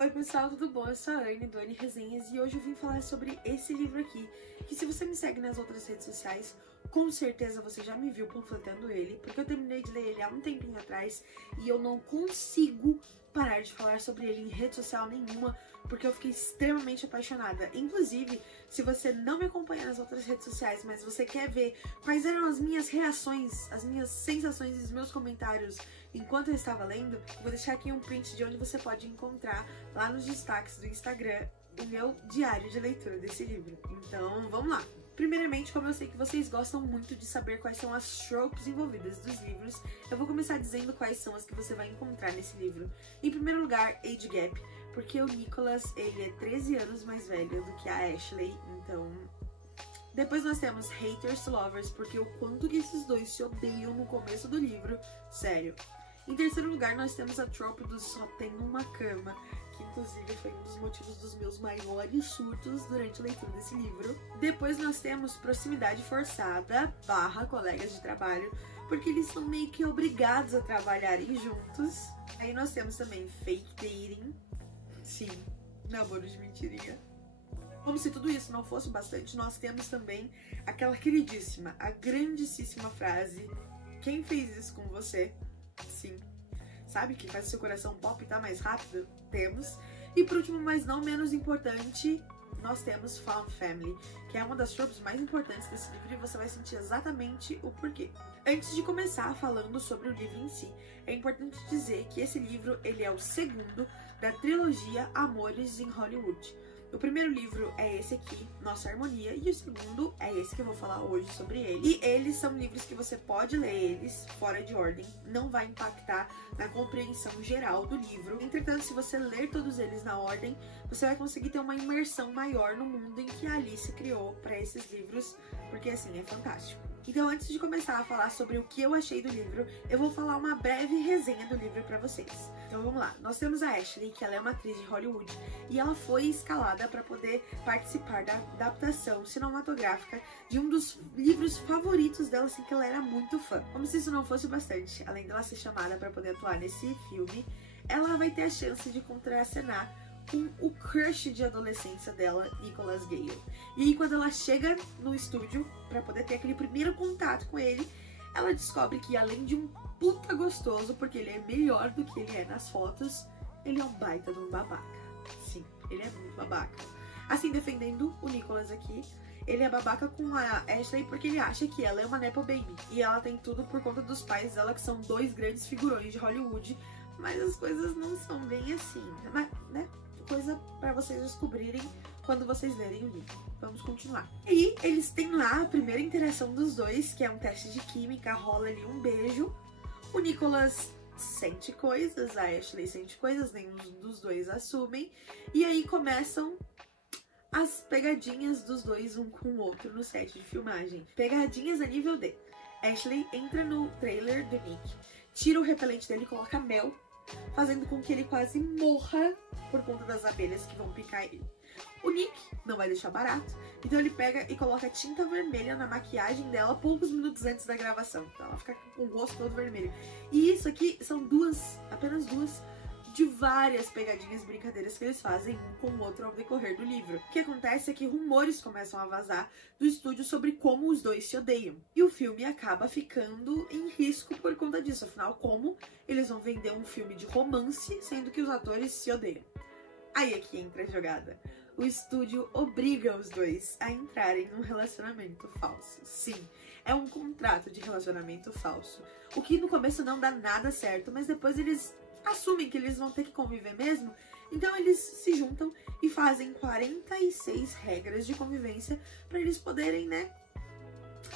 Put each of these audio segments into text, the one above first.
Oi pessoal, tudo bom? Eu sou a Anne, do Anne Resenhas, e hoje eu vim falar sobre esse livro aqui, que se você me segue nas outras redes sociais, com certeza você já me viu panfletando ele, porque eu terminei de ler ele há um tempinho atrás, e eu não consigo parar de falar sobre ele em rede social nenhuma, porque eu fiquei extremamente apaixonada. Inclusive, se você não me acompanha nas outras redes sociais, mas você quer ver quais eram as minhas reações, as minhas sensações e os meus comentários enquanto eu estava lendo, eu vou deixar aqui um print de onde você pode encontrar lá nos destaques do Instagram o meu diário de leitura desse livro. Então, vamos lá! Primeiramente, como eu sei que vocês gostam muito de saber quais são as tropes envolvidas dos livros, eu vou começar dizendo quais são as que você vai encontrar nesse livro. Em primeiro lugar, Age Gap, porque o Nicholas, ele é 13 anos mais velho do que a Ashley, então... Depois nós temos Haters to Lovers, porque o quanto que esses dois se odeiam no começo do livro, sério. Em terceiro lugar, nós temos a trope do só tem uma cama, que inclusive foi um dos motivos dos meus maiores surtos durante a leitura desse livro. Depois nós temos proximidade forçada / colegas de trabalho, porque eles são meio que obrigados a trabalharem juntos. Aí nós temos também fake dating, sim, namoro de mentirinha. Como se tudo isso não fosse bastante, nós temos também aquela queridíssima, a grandíssima frase: quem fez isso com você? Sim. Sabe que faz o seu coração palpitar mais rápido? Temos. E por último, mas não menos importante, nós temos Found Family, que é uma das tropes mais importantes desse livro e você vai sentir exatamente o porquê. Antes de começar falando sobre o livro em si, é importante dizer que esse livro ele é o segundo da trilogia Amores em Hollywood. O primeiro livro é esse aqui, Nossa Harmonia, e o segundo é esse que eu vou falar hoje sobre ele. E eles são livros que você pode ler eles fora de ordem, não vai impactar na compreensão geral do livro. Entretanto, se você ler todos eles na ordem, você vai conseguir ter uma imersão maior no mundo em que a Alice criou para esses livros, porque assim, é fantástico. Então, antes de começar a falar sobre o que eu achei do livro, eu vou falar uma breve resenha do livro pra vocês. Então vamos lá, nós temos a Ashley, que ela é uma atriz de Hollywood, e ela foi escalada para poder participar da adaptação cinematográfica de um dos livros favoritos dela, assim, que ela era muito fã. Como se isso não fosse bastante, além dela ser chamada para poder atuar nesse filme, ela vai ter a chance de contracenar com o crush de adolescência dela, Nicholas Gale. E aí, quando ela chega no estúdio pra poder ter aquele primeiro contato com ele, ela descobre que além de um puta gostoso, porque ele é melhor do que ele é nas fotos, ele é um baita de um babaca. Sim, ele é muito babaca. Assim, defendendo o Nicholas aqui, ele é babaca com a Ashley porque ele acha que ela é uma nepo baby. E ela tem tudo por conta dos pais dela, que são dois grandes figurões de Hollywood, mas as coisas não são bem assim, né? Coisa pra vocês descobrirem quando vocês lerem o livro. Vamos continuar. E eles têm lá a primeira interação dos dois, que é um teste de química, rola ali um beijo. O Nicholas sente coisas, a Ashley sente coisas, nenhum dos dois assumem. E aí começam as pegadinhas dos dois um com o outro no set de filmagem. Pegadinhas a nível D. Ashley entra no trailer do Nick, tira o repelente dele e coloca mel, fazendo com que ele quase morra por conta das abelhas que vão picar ele. O Nick não vai deixar barato, então ele pega e coloca tinta vermelha na maquiagem dela poucos minutos antes da gravação. Então ela fica com o rosto todo vermelho. E isso aqui são apenas duas de várias pegadinhas, brincadeiras que eles fazem um com o outro ao decorrer do livro. O que acontece é que rumores começam a vazar do estúdio sobre como os dois se odeiam. E o filme acaba ficando em risco por conta disso. Afinal, como eles vão vender um filme de romance, sendo que os atores se odeiam? Aí é que entra a jogada. O estúdio obriga os dois a entrarem num relacionamento falso. Sim, é um contrato de relacionamento falso. O que no começo não dá nada certo, mas depois eles assumem que eles vão ter que conviver mesmo, então eles se juntam e fazem 46 regras de convivência para eles poderem, né,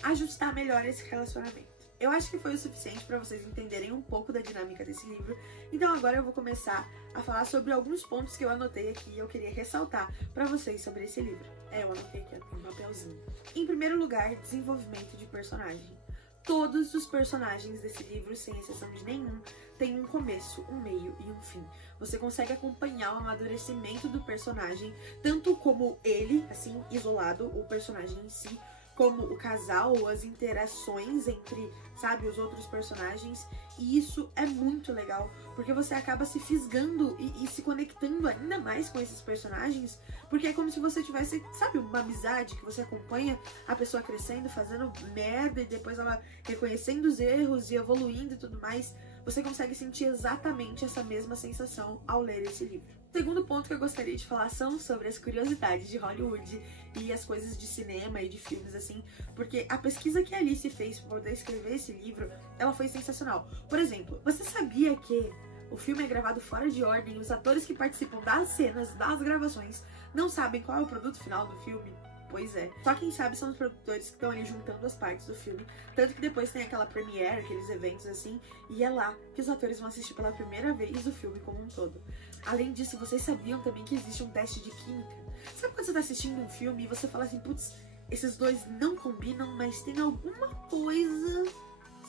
ajustar melhor esse relacionamento. Eu acho que foi o suficiente para vocês entenderem um pouco da dinâmica desse livro, então agora eu vou começar a falar sobre alguns pontos que eu anotei aqui e eu queria ressaltar para vocês sobre esse livro. Eu anotei aqui, tem um papelzinho. Em primeiro lugar, desenvolvimento de personagem. Todos os personagens desse livro, sem exceção de nenhum, têm um começo, um meio e um fim. Você consegue acompanhar o amadurecimento do personagem, tanto como ele, assim, isolado, o personagem em si, como o casal, as interações entre, sabe, os outros personagens. E isso é muito legal, porque você acaba se fisgando e se conectando ainda mais com esses personagens, porque é como se você tivesse, sabe, uma amizade que você acompanha a pessoa crescendo, fazendo merda, e depois ela reconhecendo os erros e evoluindo e tudo mais. Você consegue sentir exatamente essa mesma sensação ao ler esse livro. O segundo ponto que eu gostaria de falar são sobre as curiosidades de Hollywood e as coisas de cinema e de filmes, assim, porque a pesquisa que a Alice fez para poder escrever esse livro, ela foi sensacional. Por exemplo, você sabia que o filme é gravado fora de ordem, os atores que participam das cenas, das gravações, não sabem qual é o produto final do filme? Pois é. Só quem sabe são os produtores que estão ali juntando as partes do filme. Tanto que depois tem aquela premiere, aqueles eventos assim, e é lá que os atores vão assistir pela primeira vez o filme como um todo. Além disso, vocês sabiam também que existe um teste de química? Sabe quando você tá assistindo um filme e você fala assim, putz, esses dois não combinam, mas tem alguma coisa...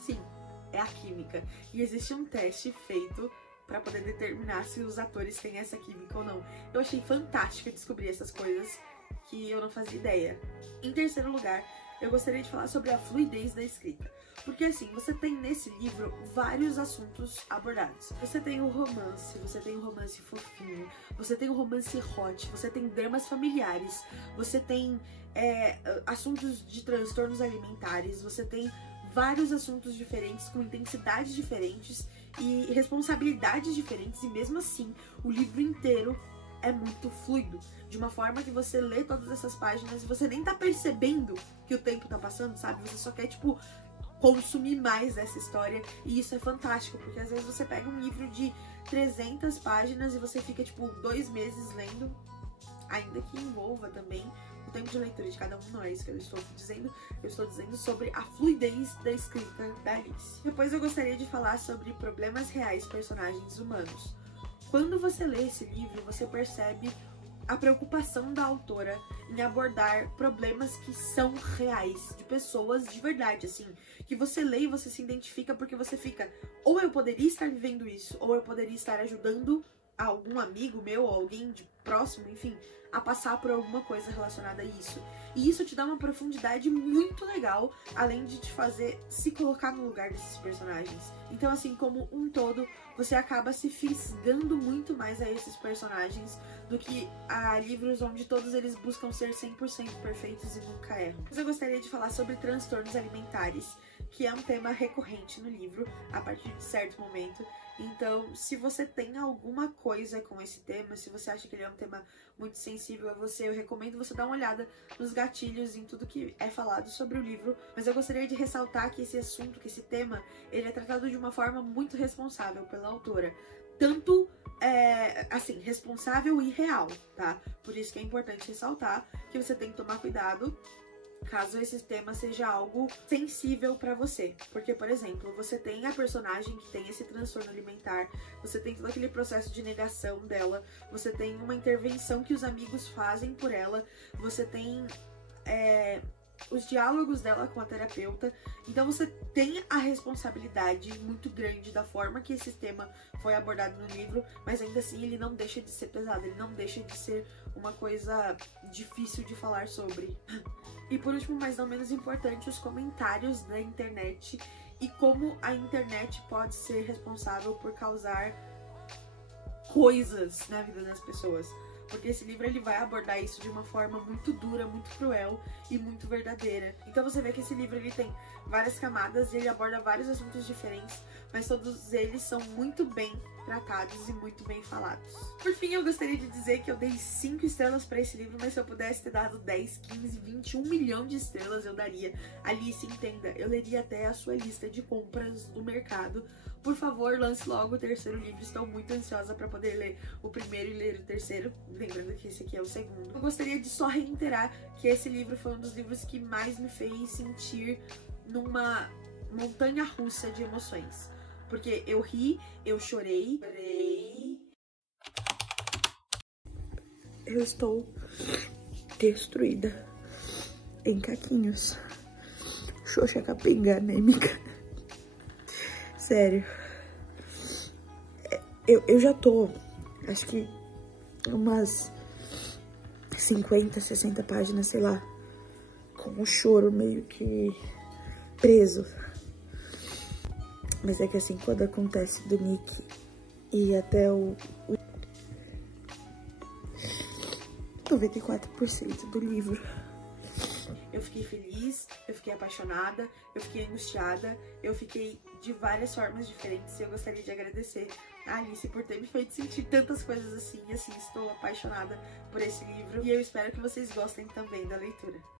Sim, é a química. E existe um teste feito pra poder determinar se os atores têm essa química ou não. Eu achei fantástico descobrir essas coisas que eu não fazia ideia. Em terceiro lugar, eu gostaria de falar sobre a fluidez da escrita. Porque assim, você tem nesse livro vários assuntos abordados. Você tem o romance, você tem o romance fofinho, você tem o romance hot, você tem dramas familiares, você tem assuntos de transtornos alimentares, você tem vários assuntos diferentes, com intensidades diferentes e responsabilidades diferentes, e mesmo assim, o livro inteiro é muito fluido, de uma forma que você lê todas essas páginas e você nem tá percebendo que o tempo tá passando, sabe? Você só quer, tipo, consumir mais dessa história, e isso é fantástico, porque às vezes você pega um livro de 300 páginas e você fica, tipo, 2 meses lendo, ainda que envolva também o tempo de leitura de cada um, não é isso que eu estou dizendo. Eu estou dizendo sobre a fluidez da escrita da Alice. Depois eu gostaria de falar sobre problemas reais, personagens humanos. Quando você lê esse livro, você percebe a preocupação da autora em abordar problemas que são reais, de pessoas de verdade, assim, que você lê e você se identifica, porque você fica, ou eu poderia estar vivendo isso, ou eu poderia estar ajudando algum amigo meu, ou alguém de próximo, enfim, a passar por alguma coisa relacionada a isso. E isso te dá uma profundidade muito legal, além de te fazer se colocar no lugar desses personagens. Então, assim, como um todo, você acaba se fisgando muito mais a esses personagens do que a livros onde todos eles buscam ser 100% perfeitos e nunca erram. Mas eu gostaria de falar sobre transtornos alimentares, que é um tema recorrente no livro, a partir de certo momento. Então, se você tem alguma coisa com esse tema, se você acha que ele é um tema muito sensível a você, eu recomendo você dar uma olhada nos gatilhos, em tudo que é falado sobre o livro. Mas eu gostaria de ressaltar que esse assunto, que esse tema, ele é tratado de uma forma muito responsável pela autora. Tanto, assim, responsável e real, tá? Por isso que é importante ressaltar que você tem que tomar cuidado caso esse tema seja algo sensível pra você. Porque, por exemplo, você tem a personagem que tem esse transtorno alimentar, você tem todo aquele processo de negação dela, você tem uma intervenção que os amigos fazem por ela, você tem os diálogos dela com a terapeuta. Então você tem a responsabilidade muito grande da forma que esse tema foi abordado no livro, mas ainda assim ele não deixa de ser pesado, ele não deixa de ser uma coisa difícil de falar sobre. E por último, mas não menos importante, os comentários da internet e como a internet pode ser responsável por causar coisas na vida das pessoas. Porque esse livro ele vai abordar isso de uma forma muito dura, muito cruel e muito verdadeira. Então você vê que esse livro ele tem várias camadas e ele aborda vários assuntos diferentes, mas todos eles são muito bem tratados e muito bem falados. Por fim, eu gostaria de dizer que eu dei 5 estrelas pra esse livro, mas se eu pudesse ter dado 10, 15, 20, 1 milhão de estrelas, eu daria. Alice, entenda, eu leria até a sua lista de compras do mercado. Por favor, lance logo o terceiro livro, estou muito ansiosa pra poder ler o primeiro e ler o terceiro, lembrando que esse aqui é o segundo. Eu gostaria de só reiterar que esse livro foi um dos livros que mais me fez sentir numa montanha russa de emoções. Porque eu ri, eu chorei. Eu estou destruída em caquinhos. Xoxa capenga anêmica. Sério. Eu já tô, acho que umas 50, 60 páginas, sei lá, com o choro meio que preso. Mas é que assim, quando acontece do Nick e até o 94% do livro, eu fiquei feliz, eu fiquei apaixonada, eu fiquei angustiada, eu fiquei de várias formas diferentes e eu gostaria de agradecer a Alice por ter me feito sentir tantas coisas assim, e assim, estou apaixonada por esse livro e eu espero que vocês gostem também da leitura.